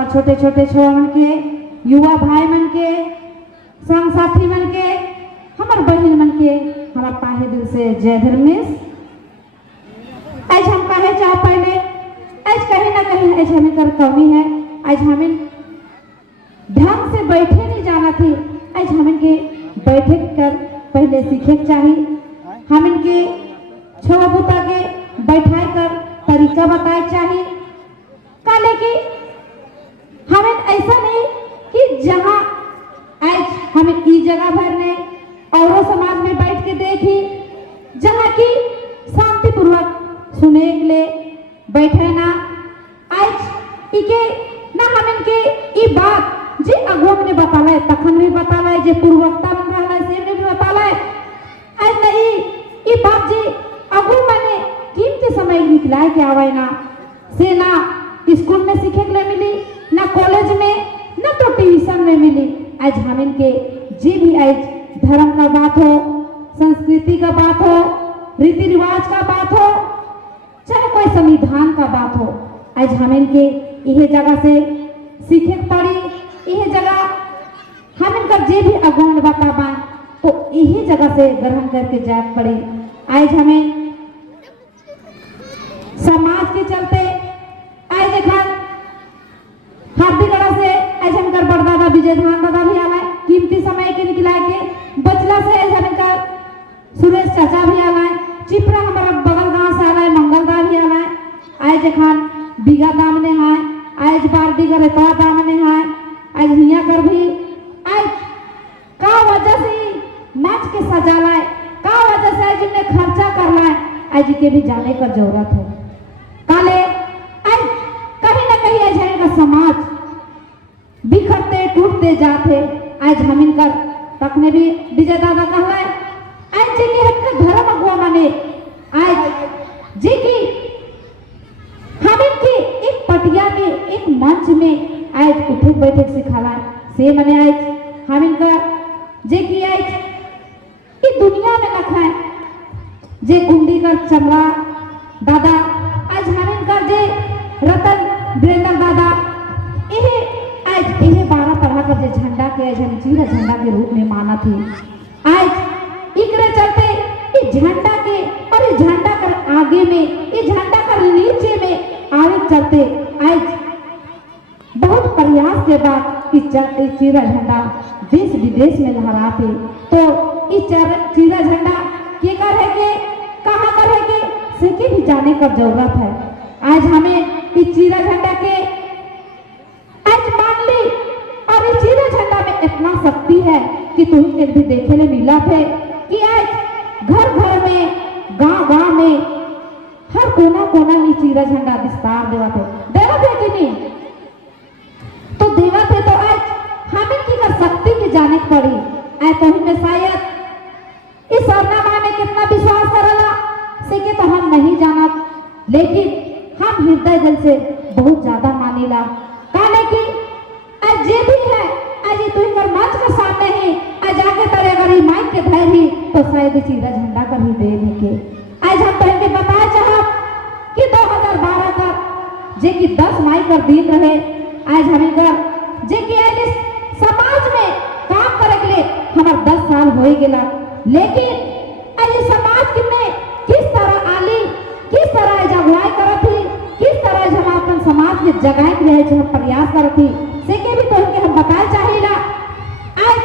हमारे छोटे छोटे छोरा मन के, युवा भाई मन के, संग साथी मन के, हमार बहन मन के हमार ताहे दिल से जय धर्मेश। आज हम कहे चाह पहले आज कहीं ना कहीं आज हमें कर कमी है। आज हमें ढंग से बैठे नहीं जाना थी। आज हमें के बैठे कर पहले सीखे चाहिए। हमें के छोटा बुता के बैठाए कर तरीका बताए चाहिए। काले की हमें ऐसा नहीं कि जहाँ आज हमें ई जगह भर ने और समाज में बैठ के देखी, जहाँ की शांतिपूर्वक सुने के लिए बैठे ना। आज इके ना हमें के ई बात जे अगुआ ने बताला है, तखन भी बताला है, जे पूर्वक्ता मन रहला है से ने भी बताला है। आज नहीं ई बात जे अगुआ माने कीमती समय निकलाए के आवे ना से ना स्कूल में सीखे के लिए मिली, ना कॉलेज में, ना तो ट्यूशन में मिली। आज हमें के जे भी आज धर्म का बात हो, संस्कृति का बात हो, रीति रिवाज का बात हो, चाहे कोई संविधान का बात हो, आज हमें के यह जगह से सीखे पड़ी। यह जगह हमें का जे भी अगुण बताबा तो यही जगह से ग्रहण करके जात पड़ी। आज हमें समाज के चलते आज देखा हाथीगढ़ा से आज हम कर बड़दादा विजय धान दादा भी आला है, कीमती समय के निकला के बचला से आज हम कर सुरेश चाचा भी आला है, चिपरा हमारा बगल गांव से आला है, मंगलदा भी आला है। आज देखा बीघा दाम ने है, आज बार बीघा रेतवा दाम ने है, आज हिया कर भी आज का वजह से नाच के सजाला है, का वजह से आज इन्हें खर्चा करना है, आज के भी जाने का जरूरत है। काले आज कहीं ना कहीं आज का समाज बिखरते टूटते जाते। आज हम इनकर तक ने भी विजय दादा कहला है आज जे की हक धर्म अगुआ माने आज जे की हम इनके एक पटिया में एक मंच में आज उठे बैठे सिखाला से मने आज हम इनका जे की आज इस दुनिया में रखा है जे कुंडी कर चमड़ा दादा आज हम इनका जे रतन वीरेंद्र दादा यह आज इन्हें 12 तरह का जे झंडा के आज हम चीरा झंडा के रूप में माना थी। आज इकरे चलते इस झंडा के और इस झंडा कर आगे में इस झंडा कर नीचे में आगे चलते आज बहुत प्रयास के बाद इस चीरा झंडा देश विदेश में लहराते। तो इस चीरा झंडा के कर है के कहाँ कर है के से के भी जाने का जरूरत है। आज हमें इस चीरा झंडा के आज मान ली और इस चीरा झंडा में इतना शक्ति है कि तुम्हें भी देखे ले मिला थे कि आज घर घर में गांव गांव में हर कोना कोना में चीरा झंडा विस्तार देवा थे कि नहीं तो देवा थे। तो आज हमें की कर शक्ति की जाने पड़ी। आज तो हमें शायद इस सरनामा में कितना विश्वास करला से के तो हम नहीं जाना, लेकिन हम हृदय दिल से बहुत ज्यादा मानेला। काले की आज जे भी है आज तू इनकर मंच के सामने ही आज आगे तरह अगर ही माइक के धैर ही तो शायद चीरा झंडा कर ही देने के आज हम पहले बताया चाह कि 2012 का जे की 10 मई का दिन रहे। आज हमें कर जे की आज इस समाज में काम करे के लिए हमार 10 साल हो गेला, लेकिन आज समाज में किस तरह आली, किस तरह जगवाई करत थी, किस तरह हम अपन समाज में जगाए के लिए हम प्रयास करत थी से के भी तो हम बताए चाहिए। आज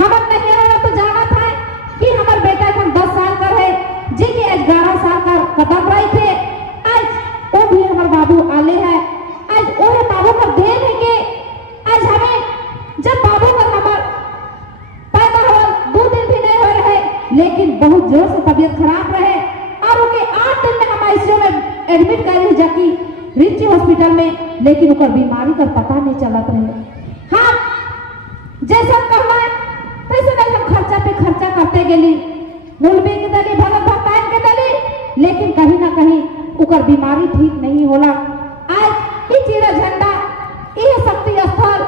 हमर नहिरा तो जाना था कि हमार बेटा हम 10 साल का है जे कि आज 11 साल का कदम रहे थे। आज वो भी हमार बाबू आले है। आज वो बाबू का देन है कि आज हमें जब बाबू का हमार पैदा हो 2 दिन भी नहीं हो रहे, लेकिन बहुत जोर से तबीयत खराब रहे और उनके 8 दिन में हम आईसीयू में एडमिट कर जाकी रिची हॉस्पिटल में, लेकिन उनका बीमारी का पता नहीं चलत रहे। हाँ जैसा कहना वैसे नहीं हम खर्चा पे खर्चा करते गेली, मुलबी के दली भगत भक्तान के दली, लेकिन कहीं ना कहीं उनका बीमारी ठीक नहीं होला। आज ये चीरा झंडा ये शक्ति स्थल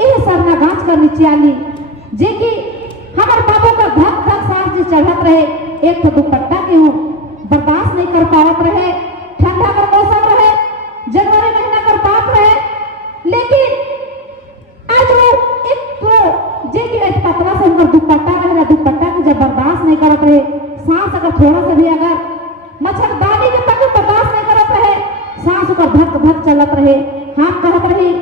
ये सरना गांच कर नीचे आली जे की हमार बाबू का धक धक सांस जी चढ़त रहे। एक तो दुपट्टा के हूँ बर्दाश्त नहीं कर पावत रहे, ठंडा का मौसम रहे, जनवरी सांस ओकर धक धक चलत रहे। हम कहत रही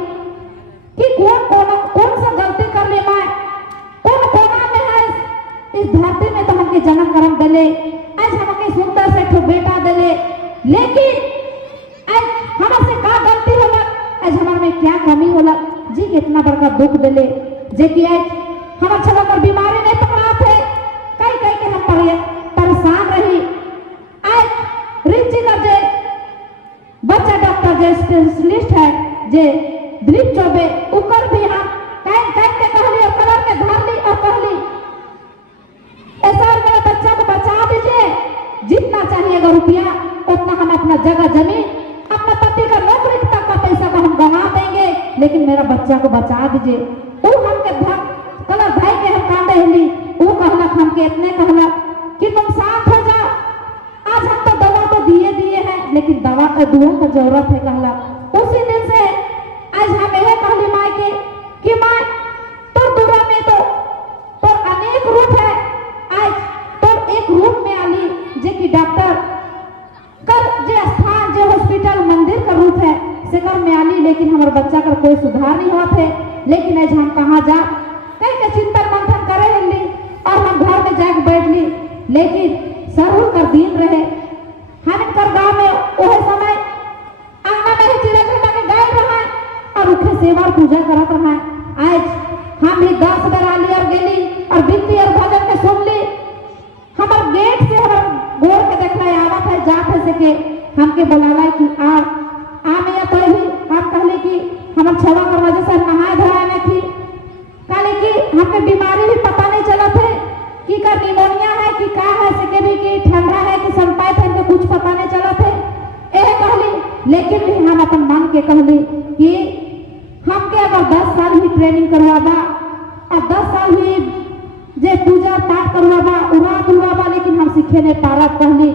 कि कौन सा गलती कर ले मैं, कौन कोना में है इस धरती में तो हमके जन्म करम दिले, आज हमके सुंदर से ठो बेटा दिले, लेकिन आज हमसे का गलती होला, आज हमार में क्या कमी होला जी कितना बड़का दुख दिले, जे कि आज हमार छला कर बीमारी नहीं पकड़ा थे, कई कई के हम परेशान रही। आज रिंची का जे बच्चा डॉक्टर जे स्पेशलिस्ट है जे दिलीप चौबे उकर भी हम कहीं के कहली और कलर में धर ली और कहली ऐसा मेरे बच्चा को बचा दीजिए, जितना चाहिए अगर रुपया उतना हम अपना जगह जमीन अपना पति का नौकरी तक का पैसा को हम गंवा देंगे, लेकिन मेरा बच्चा को बचा दीजिए। वो हमके धर कलर भाई के हम कांदे हिली, वो कहलक हमके इतने कहलक कि तुम शांत हो जाओ, आज हम तो दवा तो दिए हैं लेकिन दवा का दुआ का जरूरत है कहलक। उसी दिन से आज हम यह कहली माई के कि माई तो दूरा में तो अनेक रूप है, आज तो एक रूप में आली जे कि डॉक्टर कर जे स्थान जे हॉस्पिटल मंदिर का रूप है से कर में आली, लेकिन हमारे बच्चा का कोई सुधार नहीं हुआ थे। लेकिन आज हम कहाँ जा कहीं के चिंतन मंथन करे हिली और हम घर में जाके बैठ ली, लेकिन सरहु कर दिन रहे हम कर गाँव में वह समय आंगना में ही चिड़ै चिड़ा के गाय रहा और उखे सेवा पूजा करत रहा। आज हम भी 10 बार आली और गेली और बिनती और भजन में सुन ली, हमार गेट से हमार गोर के देखला आवत है जात है से के हमके बुलाला कि आ मैं तो ही हम कहले कि हमार छवा कर वजह से नहाए धोए में थी, कहले कि हमके बीमारी भी पता नहीं चला थे कि का निमोनिया है कि का है से के भी कि ठंडा है कि संपाइट है, कुछ पता नहीं चला थे ए कहली। लेकिन भी हम अपन मन के कहली कि हमके अगर 10 साल ही ट्रेनिंग करवाबा और 10 साल ही जे पूजा पाठ करवाबा उड़ा, लेकिन हम सीखे नहीं पारा कहली,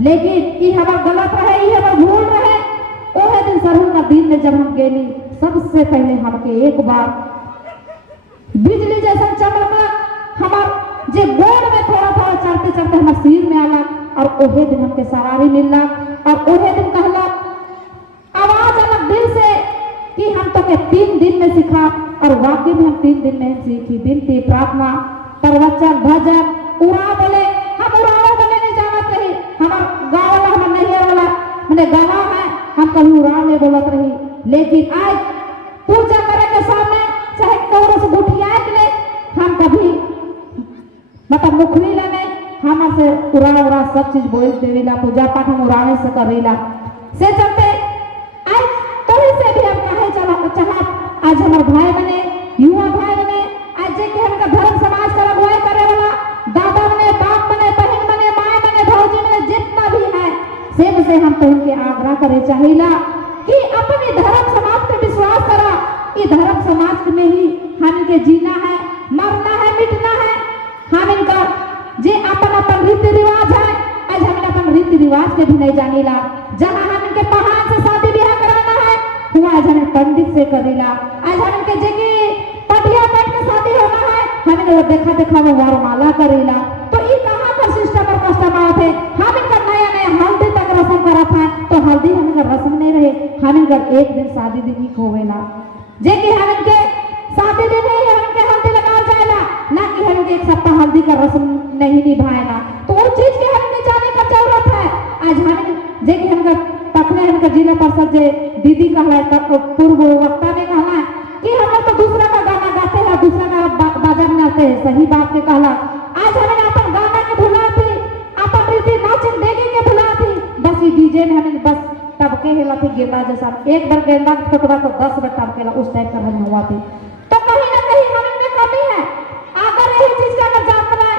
लेकिन ये हमारा गलत रहे, ये हमारा भूल रहे। ओहे दिन सरहु का दिन में जब हम गेली सबसे पहले हमके एक बार बिजली जैसा चमकला, हमार जे गोड़ में थोड़ा थोड़ा चलते चलते हमारे सिर में आला और ओहे दिन हमके सवारी मिलला और ओहे दिन कहला आवाज अलग दिल से कि हम तो के 3 दिन में सिखा, और वाकई में हम 3 दिन में सीखी। बिनती प्रार्थना प्रवचन भजन उड़ा बोले, हम उड़ावा बोले नहीं जानत रही, हमार गाँव वाला हमार नैहर वाला मैंने गाँव में हम कभी उड़ा में बोलत रही, लेकिन आज पूजा करे के सामने चाहे कौन से गुठिया के ले हम कभी मतलब मुखरी लगे हमसे उड़ा सब चीज बोल देला, पूजा पाठ हम उड़ाने से करेला से चलते आज तोही से भी हम कहे चाहत आज हमारे भाई बने युवा भाई बने आज जे के हमका धर्म समाज का अगुवाई करे वाला दादा बने बाप बने बहन बने माए बने भौजी बने जितना भी है से हम तो उनके आग्रह करे चाहिला कि अपने धर्म समाज पे विश्वास करा, ये धर्म समाज में ही हम के जीना है, मरना है, मिटना है। हम इनका जे अपन रीति रिवाज है, आज हम अपन रीति रिवाज के भी नहीं जानीला, जहाँ हम इनके पहाड़ से शादी ब्याह कराना है हुआ आज हमें पंडित से करेला, आज हम इनके जगह पटिया बैठ के शादी होना है हमें वो देखा वो वरमाला करेला। तो ये कहाँ पर सिस्टम और कस्टम आते हैं, हम इनका नया हल्दी तक रस्म करत है तो हल्दी हम इनका रस्म नहीं रहे, हम इनका एक दिन शादी दिन ही खोवेला, जे कि हम इनके शादी दिन ही हम इनके हल्दी लगा जाएला, ना कि हम एक सप्ताह हल्दी का रस्म नहीं निभाएगा। तो वो चीज के हमें जाने का जरूरत है। आज हम जे कि हमका तखने हमका जिला परिषद जे दीदी कहला पूर्व वक्ता में कहला कि हम लोग तो दूसरा का गाना गाते हैं, दूसरा का बाजा बनाते हैं, सही बात के कहला। आज हमें अपन गाना के भुला थी, अपन रीति नाचन देखे के भुला थी, बस ये डीजे में हमें बस तबके हिला थी गेंदा जैसा, एक बार गेंदा ठोकरा तो 10 बार तबकेला उस टाइप का हम हुआ थी। तो कहीं ना कहीं हम इनमें कमी है। अगर यही चीज का अगर जानता है,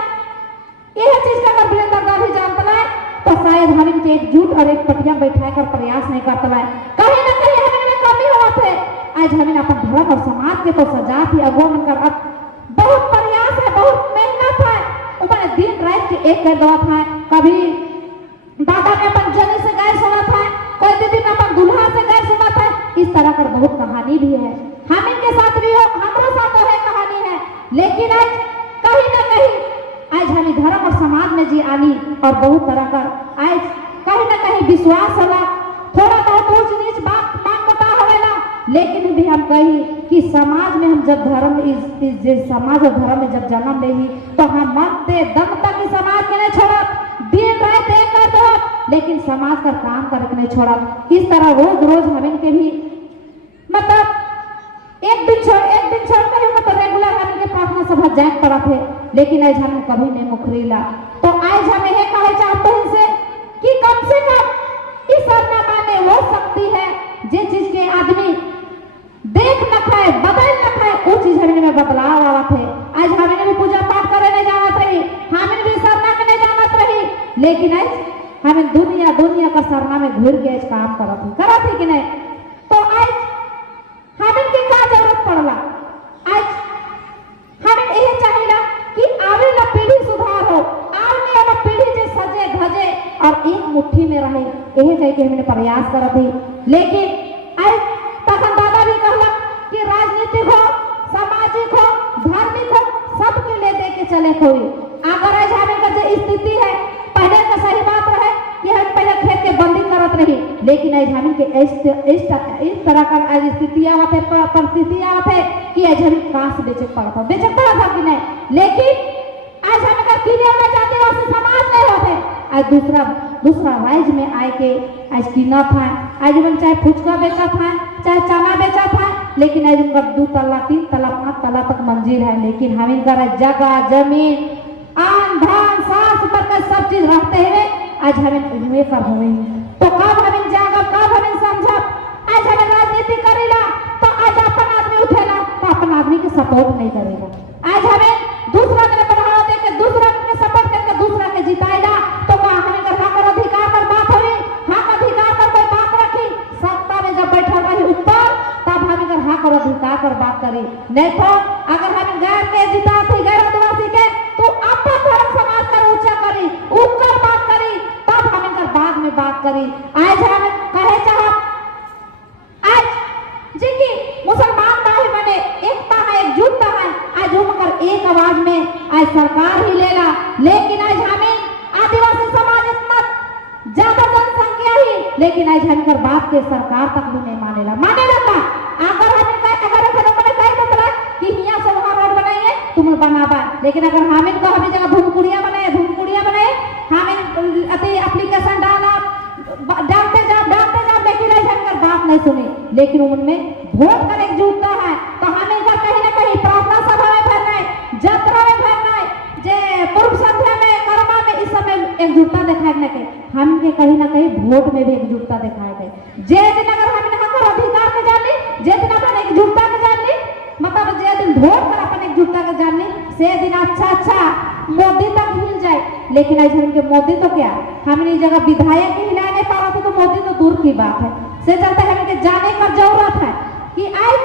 यह चीज का अगर वीरेंद्र गांधी जानता है तो शायद हम इनके एकजुट और एक पटिया बैठा कर प्रयास नहीं करता है। कहीं ना कहीं हम इनमें कमी हुआ थे। आज हमें अपन धर्म और समाज के तो सजा थी अगुआ कर बहुत प्रयास है, बहुत मेहनत है, उन्होंने दिन रात के एक कर दवा था, कभी दादा ने अपन जनी से गाय सुना था, कोई दीदी ने अपन दुल्हा से गाय सुना था, इस तरह कर बहुत कहानी भी है। हम इनके साथ भी हो, हमारे साथ है कहानी है, लेकिन आज कहीं ना कहीं आज हमें धर्म और समाज में जी आनी और बहुत तरह का आज कहीं ना कहीं विश्वास होला, थोड़ा बहुत ऊंच नीच हम कही कि समाज में हम जब धर्म इस समाज और धर्म में जब जन्म लेगी तो हम मरते दम तक इस समाज के नहीं छोड़ा, दिन रात एक कर दो, लेकिन समाज का काम करके नहीं छोड़ा। इस तरह रोज रोज हम इनके भी मतलब एक दिन छोड़कर ही मतलब रेगुलर हम इनके प्रार्थना सभा जाए पड़ा थे, लेकिन आज हम कभी नहीं मुखरीला। तो आज हमें ये कहे चाहते हैं इनसे कि कम से कम इस सरनामा में वो शक्ति है जिस चीज के आदमी देख न खाए बदल न खाए वो चीज हमें में बदलाव आवा थे। आज हमें भी पूजा पाठ करे नहीं जाना रही, हमें भी सरना में नहीं जाना रही, लेकिन आज हमें दुनिया का सरना में घूर के काम करा थी कि नहीं। तो आज हमें की क्या जरूरत पड़ला, आज हमें यही चाहिए कि आवे वाला पीढ़ी सुधार हो, आने वाला पीढ़ी जो सजे धजे और एक मुट्ठी में रहे, यही कह के हमने प्रयास करा थी। लेकिन आज तखन दादा भी कहला कि राजनीतिक हो, सामाजिक हो, धार्मिक हो, सबके ले दे के चले कोई। अगर आज हमें का जो स्थिति है, पहले का सही बात रहे कि हम पहले खेत के बंदी करत रही, लेकिन आज हमें के इस तरह का आज स्थिति आवत है, परिस्थिति आवत है कि आज हमें कांस बेचे पड़ा था कि नहीं। लेकिन आज हमें का किने में जाते वैसे समाज नहीं होते, आज दूसरा राज्य में आए के आज कीना था, आज मन चाहे फुचका बेचा था, चाहे चना बेचा था, लेकिन आज उनका 2 तल्ला 3 तल्ला 5 तल्ला तक मंजिल है, लेकिन हम इनका जगह जमीन आन धान सास बरकर सब चीज रखते हुए आज हमें इनमें कर हुए। तो कब हमें जागा, कब हमें समझब, आज हमें राजनीति करेला तो आज अपन आदमी उठेला तो अपन आदमी के सपोर्ट नहीं करेगा। आज हमें दूसरा के बढ़ावा देके दूसरा के सपोर्ट करके दूसरा के जिताएगा तो हमें कर हक और अधिकार पर बात हुई, हक अधिकार पर कोई बात रखी, सत्ता में जब बैठा रही ऊपर तब हमें कर हक और अधिकार पर बात करी। नहीं तो अगर हमें गैर के जिता थी, गैर आदिवासी के, तो अपन धर्म समाज कर ऊंचा करी, ऊपर बात करी, तब हमें कर बाद में बात करी। आज हम कहे चाह आज जी की मुसलमान भाई बने, एकता है, एकजुटता है, आज हम अगर एक आवाज में आज सरकार ही लेला, लेकिन आज हमें आदिवासी समाज इतना ज्यादा जनसंख्या ही, लेकिन आज हम कर बात के सरकार तक भी नहीं मानेला का। अगर हमें कहीं बतला कि हिया से वहां रोड बनाइए तुम बनाबा, लेकिन अगर हमें को हमें जगह भूमकुड़िया बनाए हमें अति एप्लीकेशन डालते जाओ, लेकिन आज हम बात नहीं सुने। लेकिन उनमें वोट कर एकजुटता है तो हमें कहीं ना कहीं प्रार्थना सभा में भरना है, यात्रा में भरना है, जे पूर्व संध्या में कर्मा में इस समय एकजुटता दिखाए के हम के कहीं ना कहीं वोट में भी एकजुटता दिखाए गए। जे दिन अगर हमने हक और अधिकार के जान ली, जे दिन अपन एकजुटता के जान ली, मतलब जे दिन वोट कर अपन एकजुटता के जान ली, से दिन अच्छा मोदी तक हिल जाए। लेकिन आज हम के मोदी तो क्या, हमने जगह विधायक ही हिला नहीं पा रहा था, तो मोदी तो दूर की बात है। से चलते हमें जाने का जरूरत है कि आज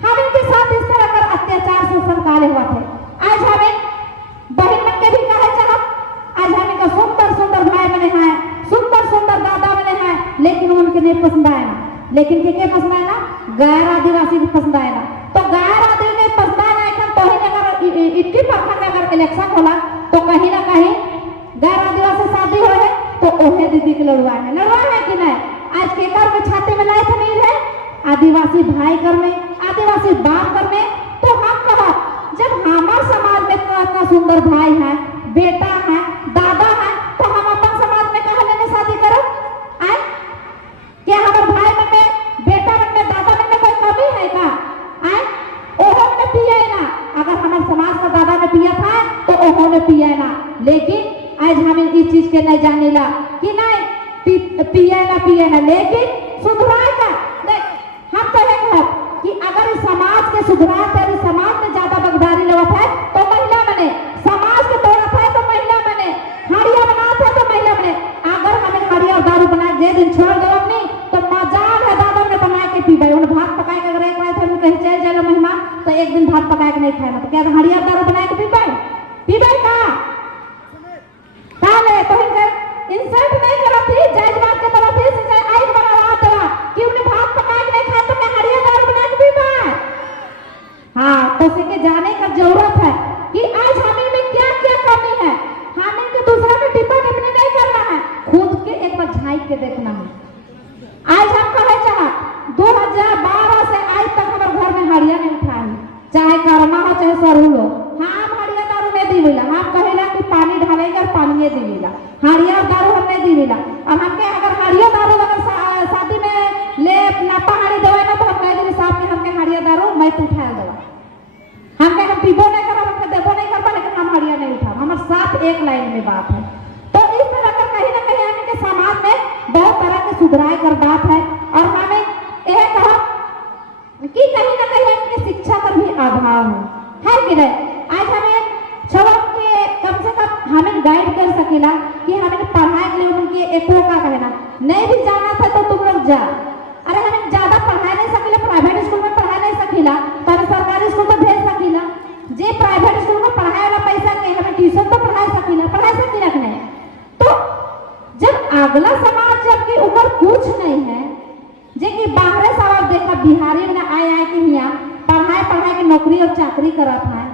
हम इनके साथ इस तरह का अत्याचार शोषण काले हुआ थे। आज हमें बहन मन के भी कहे चाह, आज हमें का सुंदर भाई बने हैं, सुंदर दादा बने हैं, लेकिन उनके नहीं पसंद आया ना। लेकिन के पसंद आया ना, गैर आदिवासी भी पसंद आया ना। तो गैर आदिवासी पसंद आया तो ही अगर इतनी प्रखंड में अगर इलेक्शन होला तो कहीं ना कहीं गैर आदिवासी शादी हो है तो ओहे दीदी के लड़वा है कि नहीं। आज के कर में छाते में लाए थे नहीं है, आदिवासी भाई कर में, आदिवासी बाप कर में, तो हम कहा जब हमारे समाज में इतना सुंदर भाई है, बेटा है, दादा है, तो हम अपन समाज में कहा लेने शादी करो। आए क्या हमारे भाई में, बेटा में, दादा में कोई कमी है का? आए ओहो ने पिया ना, अगर हमारे समाज का दादा ने पिया था तो ओहो ने पिया ना। लेकिन आज हमें इस चीज के नहीं जाने ला कि नहीं पिया ना, लेकिन सुधराएगा। हम तो ये कह कि अगर इस समाज के सुधराते और इस समाज में ज्यादा बगदारी लेवत है तो महिला बने, समाज के तोड़त है तो महिला बने, हड़िया बनाते है तो महिला बने। अगर हमें हड़िया दारू बना जे दिन छोड़ दो नहीं तो मजाल है दादा ने बना के पीबे। उन्हें भात पकाए के अगर एक रात हम कहीं चल जाए मेहमान तो एक दिन भात पकाए के नहीं खाना, तो क्या हड़िया दारू बना के पीबे का ले तो इंसल्ट नहीं करती जजमान के तरफ से आई बना चला कि उन्हें भात पका के नहीं खाए तो मैं हड़िया दारू बना के पीबा। हाँ, तो से जाने का जरूरत है कि आज हमें में क्या क्या कमी है, हमें के दूसरा में टिप्पा टिप्पणी नहीं करना है, खुद के एक बार झांक के देखना है। आज हम कहे चाह 2012 से आज एक लाइन में बात है। तो इस तरह का कहीं ना कहीं यानी कि समाज में बहुत तरह के सुधराए कर बात है। और हमें यह कहा कि कहीं ना कहीं यानी कि शिक्षा पर भी अभाव है कि नहीं। आज हमें छवक के कम से कम हमें गाइड कर सकेला कि हमें पढ़ाई के लिए उनके एको का कहना नहीं भी जाना था तो तुम लोग जा। अरे हमें ज्यादा पढ़ाई नहीं सकेला, प्राइवेट स्कूल में पढ़ाई नहीं सकेला तो हमें सरकारी स्कूल में भेज सकेला। जे प्राइवेट स्कूल में पढ़ाई वाला पैसा के हमें ट्यूशन तो पढ़ाई सकेला कि नहीं। तो जब अगला समाज जबकि ऊपर कुछ नहीं है, जे कि बाहर सब देखा बिहारी में आए कि यहाँ पढ़ाई के नौकरी और चाकरी करत है,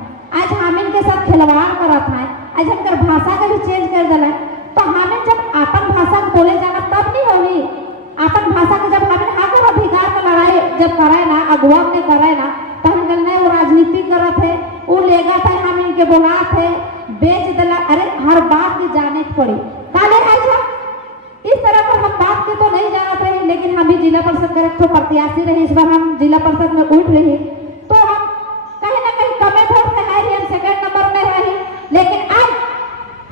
आज हमिन के साथ खिलवाड़ करत है, आज हमारे भाषा के भी चेंज कर दिला। तो हमें जब अपन भाषा बोले जाना तब नहीं होगी। अपन भाषा के जब हमें अगर अधिकार का लड़ाई जब कराए ना, अगुआ ने कराए ना, तो हम नहीं वो राजनीति करत है, वो लेगा था हम इनके बोला थे बेच दिला। अरे हर बात की जाने की पड़ी काले ऐसा इस तरह पर हम बात के तो नहीं जानते रहे, लेकिन हम भी जिला परिषद के तो प्रत्याशी रहे। इस बार हम जिला परिषद में उठ रहे तो हम कहीं ना कहीं कमे वोट में है, हम सेकंड नंबर में रहे। लेकिन आज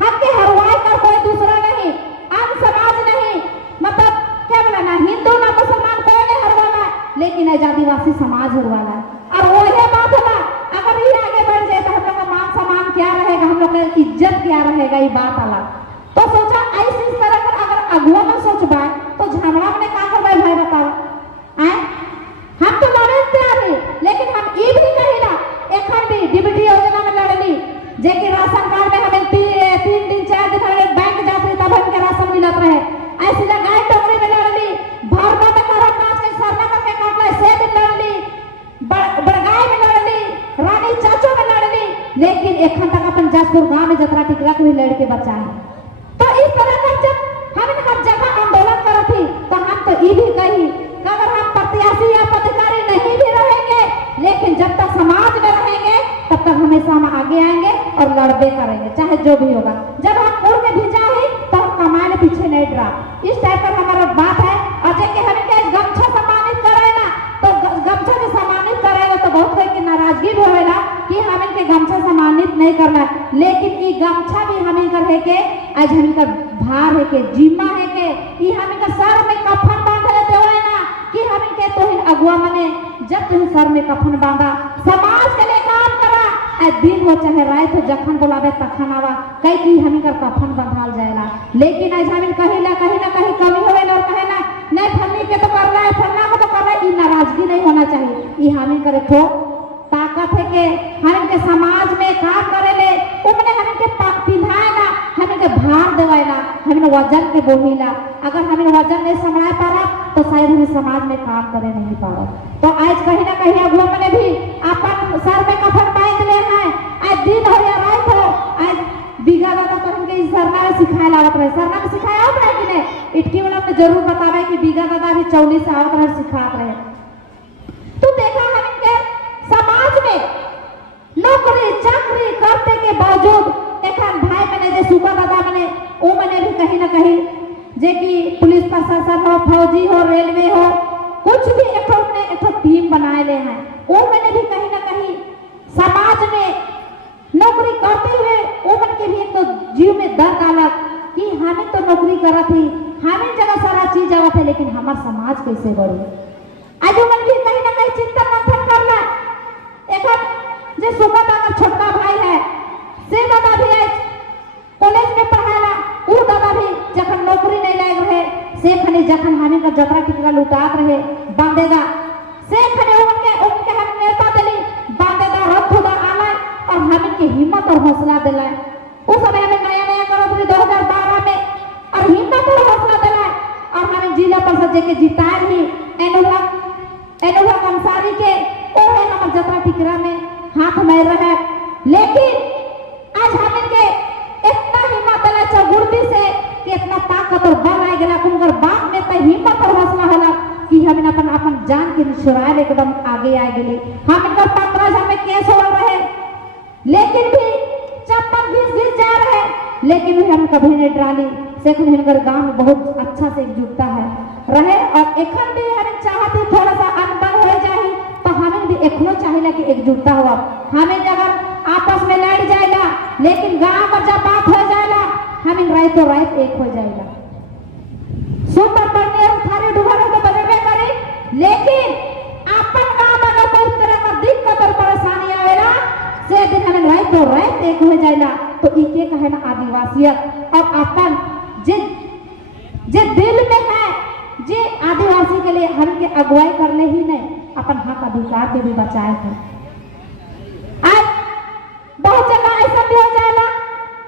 हमके हरवाई का कोई दूसरा नहीं, आम समाज नहीं, मतलब क्या बोला ना हिंदू ना मुसलमान कोई नहीं हरवाना, लेकिन आदिवासी समाज हरवाना। और वो ये बात है अगर ये आगे बढ़ जाए तो हम लोग का मान सम्मान क्या रहेगा, हम लोग का इज्जत क्या रहेगा, ये बात अलग। तो सोचा ऐसे इस तरह का अगर अगुआ में सोचबा तो झगड़ा में का करबे भाई बताओ। आए हम तो लड़े तैयार है, लेकिन हम ये भी कहिला एखन भी डीबीटी योजना में लड़ली, जे कि राशन कार्ड में हमें 3 दिन 4 दिन हमें बैंक जाते तब हमके राशन मिलत रहे। ऐसे लगाए टोकरी में लड़ली, भरना में करा काट के सरना करके काटला से दिन लड़ली, बड़गाई में लड़ली, रानी चाचो में लड़ली, लेकिन एखन तक अपन जासपुर गांव में जतरा टिकरा के भी लड़ के बचाए। तो इस तरह का जब हम हर जगह आंदोलन करत थी तो हम तो ये भी कही अगर हम प्रत्याशी या पदाधिकारी नहीं भी रहेंगे, लेकिन जब तक समाज में रहेंगे तब तक हमेशा हम आगे आएंगे और लड़बे करेंगे, चाहे जो भी होगा। जब हम उड़ के भी जाए तो हम कमाने पीछे नहीं डरा। इस टाइप पर हमारा बात है। और जैसे हमें क्या गमछा सम्मानित करे ना, तो गमछा के सम्मानित करेगा तो बहुत कोई की नाराजगी भी होगा कि हमें के गमछा सम्मानित नहीं करना, लेकिन ये गमछा भी हमें कर है के आज हमें का भार है के जिम्मा है के ये हमें का सर में कफन बांधले देवे ना कि हमें के तो अगुआ मने जब तुम सर में कफन बांधा समाज के लिए काम करा, दिन हो चाहे रात हो, जखन बुलावे तखन आवा, कई की हमें का कफन बंधाल जाएला। लेकिन आज हमें कहीं ना कहीं कमी होवे और कहे ना नहीं फन्नी के तो कर रहा है, फन्ना को तो कर रहा है, ये नाराजगी नहीं होना चाहिए। ये हमें करे तो ताकत है के हमें के समाज में काम करे ले, उमने हमें के पिंधाए ना, हमें के भार देवाए ना, हमें वजन के बोहिला। अगर हमें वजन नहीं संभाल पा रहा तो शायद हमें समाज में काम करे नहीं पा रहा। तो आज कहीं ना कहीं अगुआ मैंने भी अपन सर में कफन बांध ले हैं। आज दिन हो या रात हो, आज बीघा दादा तो हमके सरना में सिखाए लागत रहे, सरना में सिखाया होता है कि नहीं, इटकी वाला में जरूर बतावे कि बीघा दादा भी 44 से आवत रहे सिखात रहे। तो देखा हमें के समाज में नौकरी चाकरी करते के बावजूद एक भाई मैंने जो सुबह दादा मैंने वो मैंने भी कहीं ना कहीं जे कि पुलिस प्रशासन हो, फौजी हो, रेलवे हो, कुछ भी एक टीम बनाए ले हैं। वो मैंने भी कहीं ना कहीं समाज में नौकरी करते हुए वो मन के भी एक तो जीव में दर्द अलग कि हमें तो नौकरी करा थी, हमें जगह सारा चीज आवा थे, लेकिन हमारा समाज कैसे बढ़े। आज वो मन भी कहीं ना कहीं चिंता मंथन करना। एक जो सुबह दादा छोटा भाई है से दादा भी आज कॉलेज में पढ़ाला, वो दादा भी जखन नौकरी नहीं लग रहे से खने जखन हमें का जतरा टिकरा लुटात रहे बांधेदा से खने उनके हम नेता दिली बांधेदा रथ होदा आला और हमें के हिम्मत और हौसला दिला। उस समय हमें नया करत रहे 2012 में और हिम्मत और हौसला दिला और हमें जिला परिषद के जिताए ही एनुला अंसारी के ओहे हम जतरा टिकरा में हाथ में रहे। लेकिन आज हमें के इतना हिम्मत दिला चौगुर्दी से कि इतना ताकत और बल आ गया उनकर बात में तो हिम्मत और हौसला होला कि हमें अपन जान के निछुड़ाए एकदम आगे आ गए। हम इनका 15 हमें केस हो रहे, लेकिन भी चप्पल घिस जा रहे, लेकिन भी हम कभी नहीं डाली से हमारे गांव में बहुत अच्छा से एकजुटता है रहे। और एखन भी हम चाहते थोड़ा सा अंतर हो जाए तो हमें भी एखनो चाहिए कि एकजुटता हुआ, हमें अगर आपस में लड़ जाएगा, लेकिन गांव में जब बात हो जाए दिन रात तो रात एक हो जाएगा। सुंदर पढ़ने और थारे डुबाने तो बदलवे करे, लेकिन अपन काम अगर कोई तरह का दिक्कत और परेशानी आवेला से दिन हमें रात तो रात एक हो जाएगा। तो इके कहे ना आदिवासियत और अपन जे दिल में है जे आदिवासी के लिए हम के अगुवाई करने ही नहीं, अपन हक अधिकार के भी बचाए थे। आज बहुत जगह ऐसा भी हो जाएगा,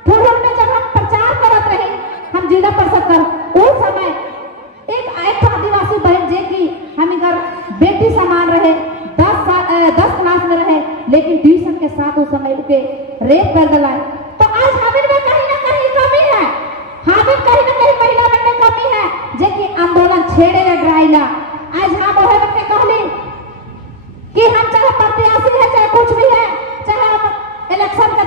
थोड़ा में जब हम प्रचार करत रहे हम जिला परिषद कर उस समय एक आदिवासी बहन जे की हम घर बेटी समान रहे, 10 क्लास में रहे, लेकिन ट्यूशन के साथ उस समय उके रेप कर दिला। तो आज हमें में कहीं ना कहीं कमी है, हमें कहीं ना कहीं महिला में कमी है जे की आंदोलन छेड़े डराइला। आज हम ओहे के कहली कि हम चाहे प्रत्याशी है चाहे कुछ भी है, चाहे हम इलेक्शन के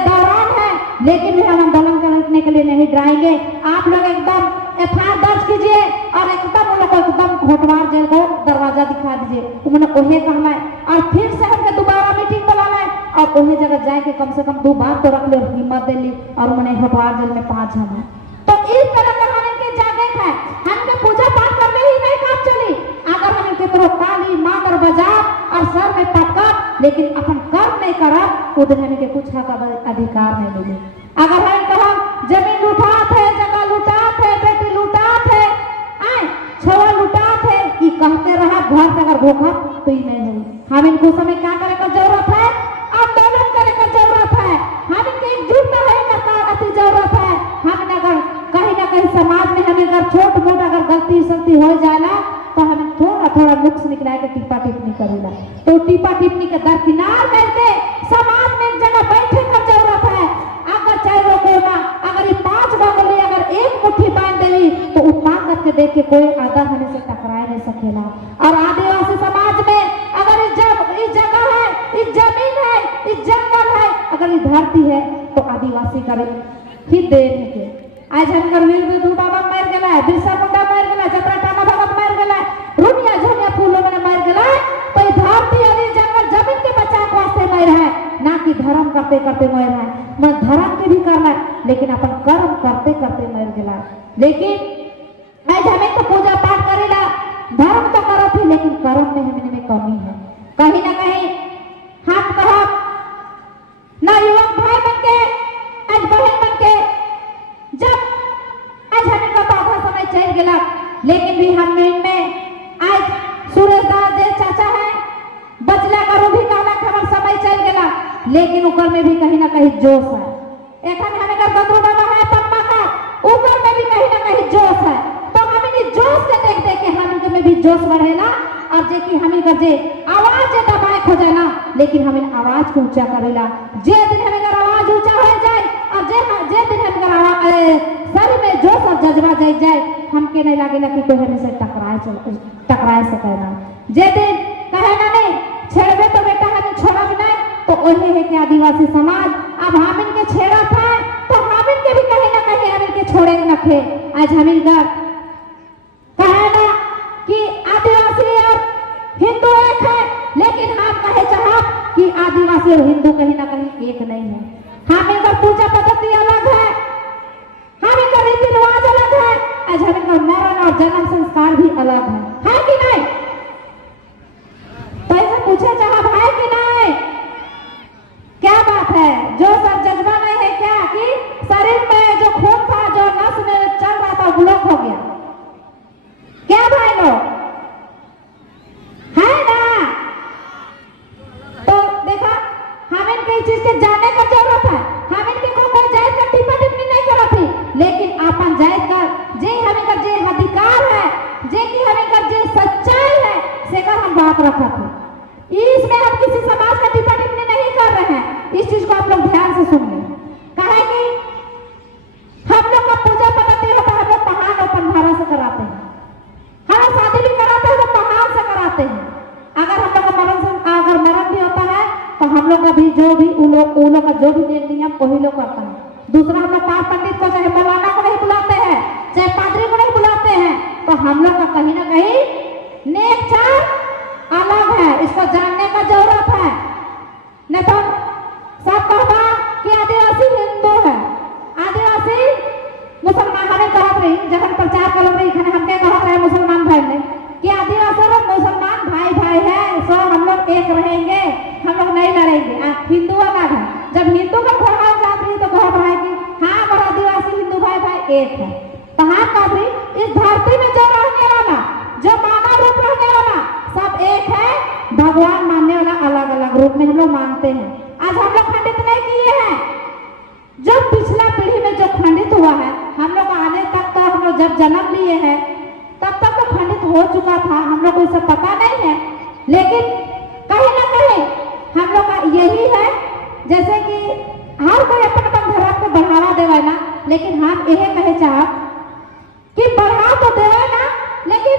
दौरान है, लेकिन भी हम आंदोलन करने के लिए नहीं डराएंगे। आप लोग एकदम एफआईआर दर्ज कीजिए और एकदम उन लोग को एकदम घोटवार जेल को दरवाजा दिखा दीजिए। उन्होंने ओहे कहना है और फिर से हमने दोबारा मीटिंग बुलाना है और ओहे जगह जाके कम से कम 2 बार तो रख ले और हिम्मत दे ली और उन्होंने घोटवार जेल में 5 हम। तो इस तरह का हम इनके जागृत है, हमने पूजा पाठ करने ही नहीं काम चली। अगर हम इनके तरफ ताली मार और बजा और सर में पटका, लेकिन अपन कर्म नहीं करब उधर हमें के कुछ हक अधिकार नहीं मिले। अगर हम कहा जमीन लुटा थे, जगह लुटा थे, बेटी लुटा थे, आए छोरा लुटा थे, ये कहते रहा घर से अगर धोखा तो ही नहीं हुई। हम इनको समय क्या करे का जरूरत है, आंदोलन करे का जरूरत है, हम इनके एकजुट रहे का अति जरूरत है। हम अगर कहीं ना कहीं समाज में हमें अगर छोट मोट अगर गलती सलती हो जाएगा तो हमें थोड़ा थोड़ा नुक्स निकला के टिप्पा टिप्पणी करेगा। तो टिप्पा टिप्पणी के दरकिनार करके समाज में एक जगह बैठे का जरूरत है। अगर चाहे वो ना अगर ये 5 डंगली अगर एक मुट्ठी बांध देवी तो उतना करके देख के कोई आधा होने से टकरा नहीं सकेला। और आदिवासी समाज में अगर इस जगह है, इस जमीन है, इस जंगल है, अगर ये धरती है तो आदिवासी करे ही देने के। आज हम कर वीर दू बाबा मर गया है, बिरसा मुंडा मर गया है, जतरा टाना भगत मर गया है, रुनिया झुनिया फूलों में मर गया है। तो ये धरती और ये जंगल जमीन के बचाव वास्ते मर है, ना कि धर्म करते करते मर है। मैं धर्म के भी करना है, लेकिन अपन कर्म करते करते मर गया। लेकिन आज हमें तो पूजा पाठ करेला, धर्म तो करो थी, लेकिन कर्म में हमें कमी है। कहीं ना कहीं हाथ कहा ना युवक भाई बन के आज बहन बन के जब आज हमें का आधा समय चल गया, लेकिन भी हम में आज सुरेश दास जे चाचा है बचला करो भी कहला खबर समय चल गया, लेकिन ऊपर में भी कहीं ना कहीं जोश है। एक हमें का बंधु बाबा है पप्पा का, ऊपर में भी कहीं ना कहीं जोश है। तो हमें ये जोश से देख देख के हम में भी जोश बढ़ेला और जे कि हमें का जे आवाज जे दबाए हो जाए ना, लेकिन हमें आवाज को ऊंचा करेला। जे दिन हमें का आवाज ऊंचा हो जाए और जे दिन हमें का शरीर में जोश और जज्बा जाए हमके नहीं लगेला कि कोई हमें से टकराए सकेला। जे दिन कहे ना नहीं छेड़बे तो बेटा हमें छोड़ब नहीं, तो वही है कि आदिवासी समाज अब हम इनके छेड़ा था तो हम इनके भी कहीं ना कहीं हम इनके छोड़े न थे। आज हम इनका कहे ना कि आदिवासी और हिंदू एक है, लेकिन हम कहे चाह कि आदिवासी और हिंदू कहीं ना कहीं एक नहीं है। हम इनका पूजा पद्धति अलग है, हम इनका रीति रिवाज अलग है, आज हम इनका मरण और जन्म संस्कार भी अलग है कि नहीं? तो ऐसे पूछे चाह भाई कि नहीं, क्या बात है? जो सब जज्बा नहीं है क्या कि शरीर में जो खून था जो नस में चल रहा था ब्लॉक हो गया क्या भाई लोग है ना? तो देखा हमें कई चीज के जानने का जरूरत है। हमें के कोई जायज का टिप्पा टिप्पणी नहीं करा थी, लेकिन अपन जायज कर जे हमें का जे अधिकार है, जे की हमें का जे सच्चाई है से का हम बात रखा थे। इसमें हम किसी समाज का टिप्पा टिप्पणी नहीं कर रहे हैं। इस चीज को आप लोग ध्यान से सुन लें। कहा कि हम लोग का पूजा पद्धति होता है, हम लोग पहाड़ और पंडारा से कराते हैं। हम शादी भी कराते हैं तो पहाड़ से कराते हैं। अगर हम लोग का मरण भी होता है तो हम लोग का भी जो भी उन लोग का जो भी नियम वही लोग करता है। दूसरा हम लोग पाठ पंडित को चाहे मौलाना को नहीं बुलाते हैं, चाहे पादरी को नहीं बुलाते हैं, तो हम लोग का कहीं ना कहीं नेचर अलग है। इसको जानने का जरूरत है। नहीं तो सब कहता कि आदिवासी हिंदू है, आदिवासी एक है। कहाँ का भी इस धरती में जो रहने वाला, जो मानव रूप रहने वाला सब एक है। भगवान मानने वाला अलग अलग रूप में हम लोग मानते हैं। आज हम लोग खंडित नहीं किए हैं। जो पिछला पीढ़ी में जो खंडित हुआ है, हम लोग आने तक तो हम लोग जब जन्म लिए हैं तब तक तो खंडित हो चुका था, हम लोग को इससे पता नहीं है। लेकिन कहीं ना कहीं हम लोग का यही है, जैसे कि हर कोई अपन अपन धर्म को बढ़ावा देवे ना, लेकिन हम यह कहे चाह कि बढ़ा तो देवे ना, लेकिन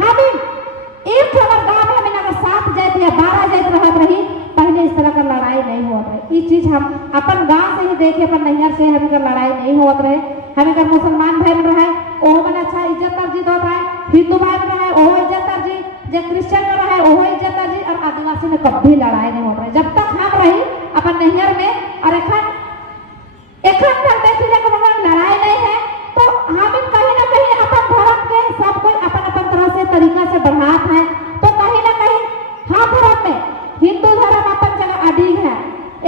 हम एक अगर गाँव में हमें अगर 7 जात या 12 जात रहत रही, पहले इस तरह का लड़ाई नहीं होत रहे। ये चीज हम अपन गांव से ही देखे, अपन नैहर से हमें का लड़ाई नहीं होत रहे। हमें का मुसलमान भाई में रहे ओहो में अच्छा इज्जत तरजीह होता है, हिंदू भाई में रहे ओहो इज्जत तरजीह, जो क्रिश्चियन में रहे ओहो इज्जत तरजीह, और आदिवासी में कभी लड़ाई नहीं होत रहे। जब तक हम रही अपन नैहर में और एखन तक देखी लड़ाई नहीं है, तो हम कहीं ना कहीं अपन धर्म के सब कोई अपन अपन तरह से तरीका से बढ़ाते हैं। तो कहीं ना कहीं हाँ धर्म में हिंदू धर्म अपन जगह अडिग है,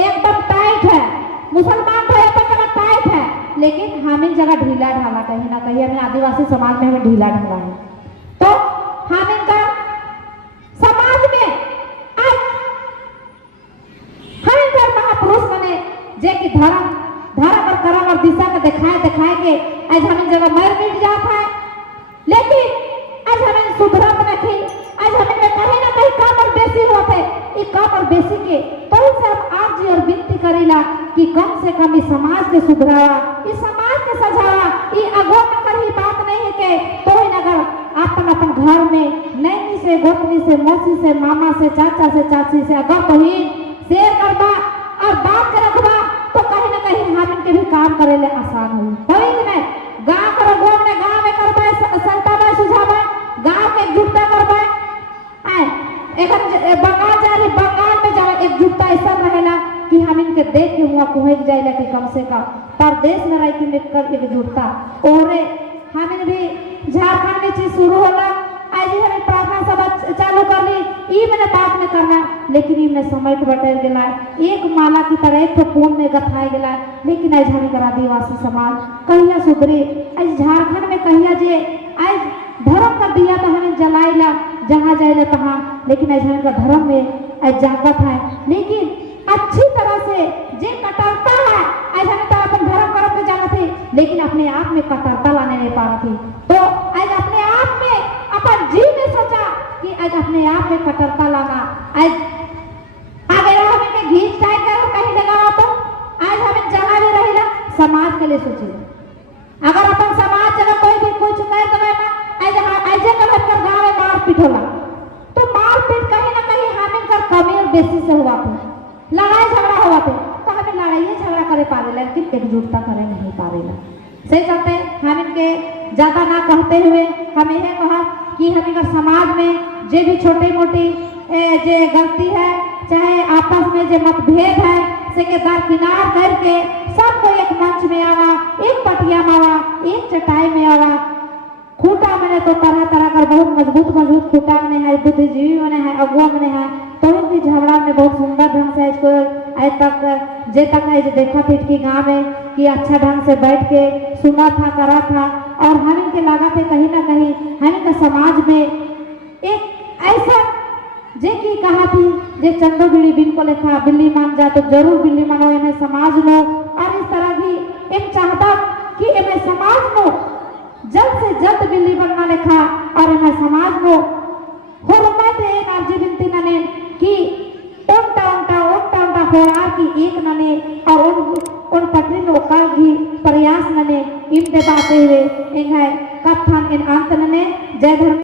एकदम टाइट है, मुसलमान भाई अपन जगह टाइट है, लेकिन हम इन जगह ढीला ढाला कहीं ना कहीं हमें आदिवासी समाज में हमें ढीला ढाला है। तो हम इनका समाज में आज हम इनका महापुरुष बने जे कि धर्म और कर्म और दिशा के दिखाए के आज हम इन जगह मर मिट जाता है। लेकिन आज हमें सुधरा नहीं, आज हमें कहीं ना कहीं कम और बेसी होते, ये कम और बेसी के तो से हम आज जी और विनती करेला कि कम से कम इस समाज के सुधरावा, इस समाज के सजावा, ये अगो में करी बात नहीं है के तो अगर अपन अपन घर में नैनी से, गोतनी से, मौसी से, मामा से, चाचा से, चाची से अगर बहन शेयर करबा और बात के रखबा, तो कहीं ना कहीं हम इनके भी काम करे ले आसान हुई नहीं। गाँव कर गाँव में करबा संतावा सुझावा, गाँव के एकजुटता करबा, बंगाल जा रही बंगाल में जाओ एकजुटता ऐसा रहेला कि हम इनके देख के हुआ कुहेक जाएगा कि कम से कम परदेश में रह के लेकर एकजुटता और हम भी झारखंड में चीज शुरू होला। आज हमें प्रार्थना सभा चालू कर ली, ई मैंने बात में करना, लेकिन ई में समय बटेर गला एक माला की तरह एक पूर्ण में गथाए गला। लेकिन आज हमें आदिवासी समाज कहिया सुधरे, आज झारखंड में कहिया जे आज धर्म का दिया तो हमें जलाइला जहाँ जाएगा तहाँ, लेकिन आज हमें धर्म में आज जागत है। लेकिन अच्छी तरह से जे कटरता है, आज हमें तो अपन धर्म कर्म में जाना थी, लेकिन अपने आप में कटरता लाने नहीं पा रही थी। तो आज अपने आप में अपन जी ने सोचा कि आज अपने आप में कटरता लाना, आज आगे हमें के घींच टाइट कर कहीं लगा, तो आज हमें जहाँ भी रहेला समाज के लिए सोचिए। अगर अपन समाज जगह कोई भी कुछ नहीं तो ऐसे कर गाँव में मारपीट होला, तो मारपीट कहीं ना कहीं हम इनका कमी और बेसी से हुआ थे, लड़ाई झगड़ा हुआ थे, तो हमें लड़ाई झगड़ा करे पारेला, लेकिन एकजुटता करे नहीं पारेला। सही कहते हम इनके ज्यादा ना कहते हुए हम यह कहा कि हम इनका समाज में जे भी छोटी मोटी जे गलती है, चाहे आपस में जो मतभेद है, से के दरकिनार करके सबको एक मंच में आवा, एक पटिया में आवा, एक चटाई में आवा। खूटा मैंने तो तरह तरह का बहुत मजबूत खूटा में है, बुद्धिजीवी में है, अगुआ में है, तो भी झगड़ा में बहुत सुंदर ढंग से इसको आज तक जे तक है देखा थी कि गाँव में कि अच्छा ढंग से बैठ के सुना था, करा था। और हम इनके लगा थे कहीं ना कहीं हम इनके समाज में एक ऐसा जे की कहा थी जे चंदो बिल्ली बिन को लिखा बिल्ली मान जा तो जरूर बिल्ली मानो, इन्हें समाज लो। और इस तरह की एक चाहता कि इन्हें समाज लो जल्द से जल्द बिल्ली बनना लिखा, और इन्हें समाज लो एक अर्जी बिनती नने कि उनटा होड़ा की एक नने और उन पटरी में उकार भी प्रयास नने इन बातें हुए इन है कथन इन अंत नने जय धर्म।